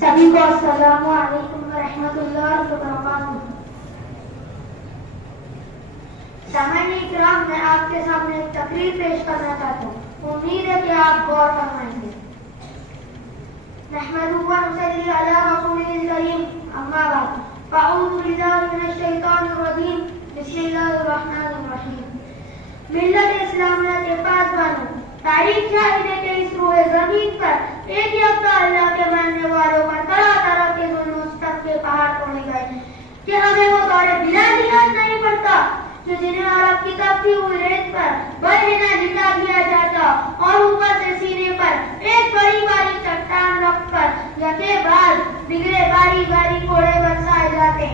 सभी को अस्सलामु अलैकुम व रहमतुल्लाहि व बरकातुहू। सामान्य इकराम, मैं आपके सामने एक तकरीर पेश करना चाहता हूँ। उम्मीद है कि आप गौर फरमाएंगे। नहमदुहु व नुसल्ली अला रसूलिल करीम, अम्मा बाद, अऊज़ु बिल्लाहि मिनश शैतानिर रजीम, बिस्मिल्लाहिर रहमानिर रहीम। मिल्लत इस्लामिया के पासबानों, तारीख शाहिद के इस रूए जमीन पर एक हफ्ता अल्लाह के मानने वालों पर तरह तरह के जुल्म सितम के पहाड़ तोड़े गए कि हमें वो दौरे बिलाल याद नहीं पड़ता कि जिन्हें अरब की तपती हुई रेत पर बरहिना जिंदा किया जाता और ऊपर से सीने पर एक बड़ी बारी चट्टान रखकर यके बाद बिगड़े बारी बारी कोड़े बरसाए जाते।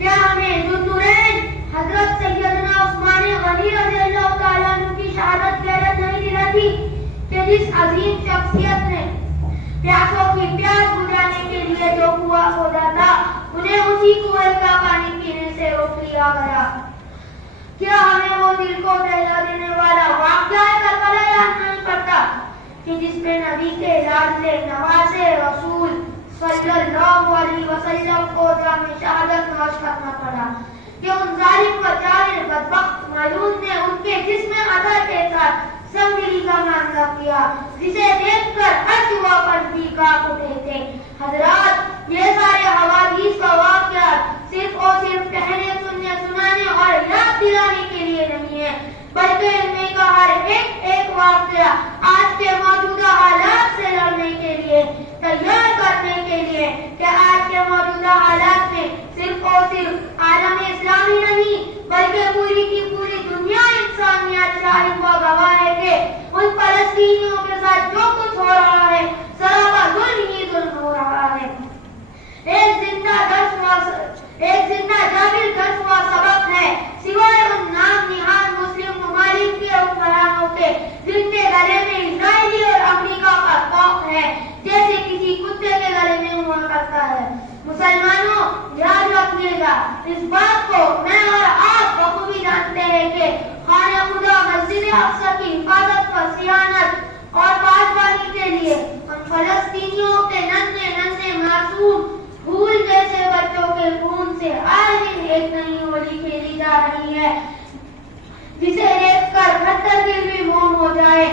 क्या हमें जुन्नूरैन हजरत सैयदना उस्मान गनी रज़ियल्लाहु ताला अन्हु की शहादत गैरत नहीं दिलाती कि जिस अजीम शख्सियत ने प्यासों की प्यास बुझाने के लिए जो कुआं खोदा था, उन्हें उसी कुएं का पानी पीने से रोक लिया गया? क्या हमें वो दिल को दहला देने वाला वाक़या करबला याद नहीं पड़ता कि जिसमें नबी के लाडले नवासे रसूल सल्लल्लाहु अलैहि वसल्लम को जामे शहादत नोश करना पड़ा कि उन जालिम व जाहिल बदबख्त मालूम ने उनके जिस्म अदर के साथ संगली का मामला किया, जिसे देखकर अर्श व परदी कांप उठे थे। हजरात, ये सारे हवादीस व वाक़यात सिर्फ और सिर्फ कहने सुनने सुनाने और याद दिलाने के लिए नहीं है, बल्कि इनमें का हर एक वाक़या आज के मौजूदा हालात से लड़ने के लिए, तैयार करने के लिए कि आज के मौजूदा हालात में सिर्फ और सिर्फ आलम इस्लामी नहीं बल्कि पूरी की पूरी दुनिया इंसानियत शाहिद व गवाह है कि उन फलस्तीनियों के साथ जो कुछ हो रहा है सरापा जुल्म ही जुल्म हो रहा है। एक जिंदा जाबिर दर्स व सबक है, सिवाय उन नाम निहाद मुस्लिम ममालिक के हुक्मरानों के जिनके गले में इजराइली और अमेरिका का खौफ है, जैसे किसी कुत्ते के गले में हुआ करता है। मुसलमानों, याद रखिएगा, इस बात को मैं और आप बखूबी जानते हैं कि खाने खुदा मस्जिद अक्सा की हिफाजत व सियानत और पासबानी के लिए उन फलस्तीनियों के नन्हे नन्हे मासूम फूल जैसे बच्चों के खून से आए दिन एक नई होली खेली जा रही है, जिसे देखकर पत्थर की भी मोम हो जाए।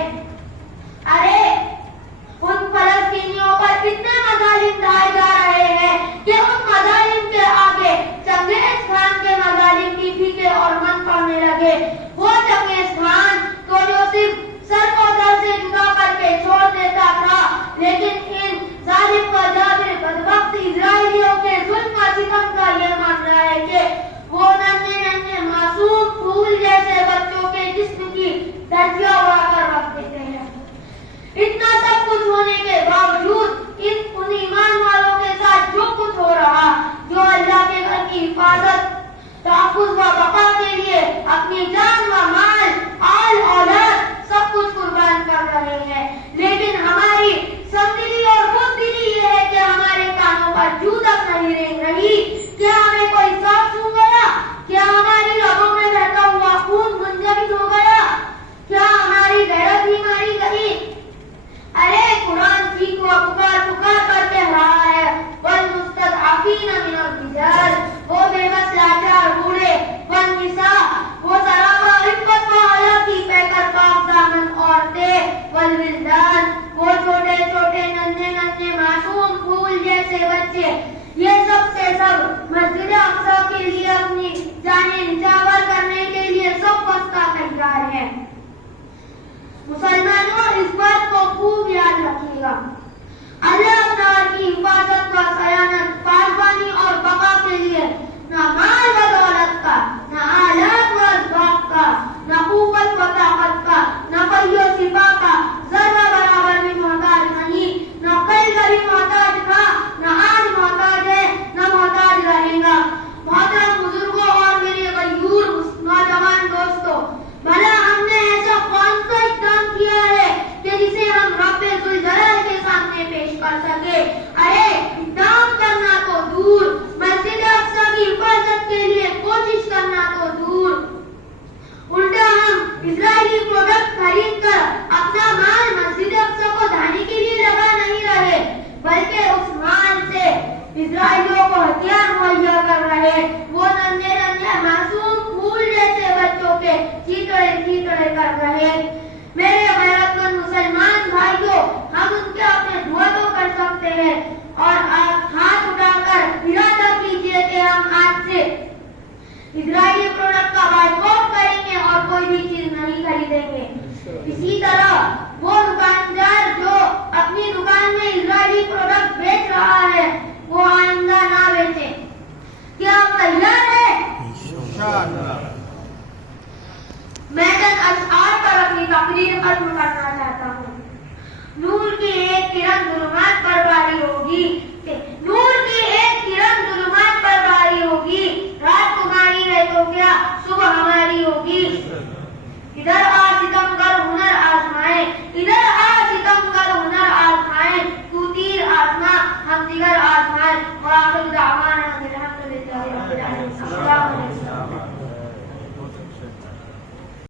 अरे, उन फलस्तीनियों पर कितने मजालिम ढाए जा रहे हैं कि उन मजालिम के आगे चंगेज खान के मजालिम भी फीके और मन पड़ने लगे। वो चंगेज खान तो जो सिर्फ सर को दर से जुदा करके छोड़ देता था, लेकिन इन जालिम व जाबिर बदबख्त इजराइलियों के जुल्म व सितम का ये मामला है कि वो नन्हे नन्हे मासूम फूल जैसे बच्चों के जिस्म की दर्जा उड़ाकर रख देते हैं। इतना सब कुछ होने के बावजूद उन ईमान वालों के साथ जो कुछ हो रहा, जो अल्लाह के घर की हिफाजत तहफ़्फ़ुज़ व बक़ा के लिए अपनी जान व माल आल औलाद सब कुछ कुर्बान कर रहे हैं, लेकिन हमारी संदिली और बुज़दिली ये है कि हमारे कानों पर जू तक नहीं रेंग रही। क्या हमें कोई सांप सूंघ गया? क्या हमारी रगों में बहता हुआ खून मुंजमद हो गया? क्या हमारी गैरत ही मारी गई? अरे, कुरान चीख व पुकार पुकार कर कह रहा है, वल मुस्तदअफीन मिनर रिजाल, वो बेबस लाचार बूढ़े, वन निसा, वो सराबा इफ़्फ़त व हया की पैकर पाक दामन औरतें, वल विल्दान, वो छोटे छोटे नन्हे नन्हे मासूम फूल जैसे बच्चे, ये सब से सब मस्जिद अक्सा के लिए अपनी जानें निछावर करने के लिए सब बस्ता तैयार है। मुसलमानों, इस बात को खूब याद रखिएगा, अल्लाह ताला की हिफाजत व सयानत, पासबानी और बका के लिए न माल व दौलत का, न आलात व असबाब का, न कुव्वत व ताकत का, न पहियो सिपा का जर्रा बराबर भी मोहताज नहीं, न कल कभी मोहताज था, न आज मोहताज है, न मोहताज रहेगा। मोहतरम बुजुर्गों और मेरे गयूर नौजवान दोस्तों, भला हमने ऐसा कौन सा इक़दाम किया है कि जिसे हम रब्बे ज़ुल जलाल के सामने اسرائیلیوں کو ہتھیار مہیا کر رہے وہ ننھے ننھے معصوم پھول جیسے بچوں کے چیتڑے چیتڑے کر رہے. میرے غیرت مند مسلمان بھائیوں، ہم ان کے اپنے دعا تو کر سکتے ہیں اور آپ ہاتھ اٹھا کر ارادہ کیجئے کہ ہم آج سے اسرائیلی پروڈکٹ کا بائیکاٹ کریں گے اور کوئی بھی چیز نہیں خریدیں گے. اسی طرح وہ دکاندار جو اپنی دکان میں اسرائیلی پروڈکٹ بیچ رہا ہے وہ آئندہ نہ بیچے. کیا آپ تیار ہیں؟ میں چند اشعار پر اپنی تقریر ختم کرنا چاہتا ہوں. نور کی ایک کرن ظلمات پر باری ہوگی، نور کی ایک کرن ظلمات پر باری ہوگی، رات تمہاری ہے تو کیا صبح ہماری ہوگی. ادھر آ ستم کر ہنر آزمائے، ادھر آ ستم کر ہنر آزمائے، تو تیر آزما ہم دیگر آزمائے. اور آخر دعوانا الحمدللہ رب العالمین.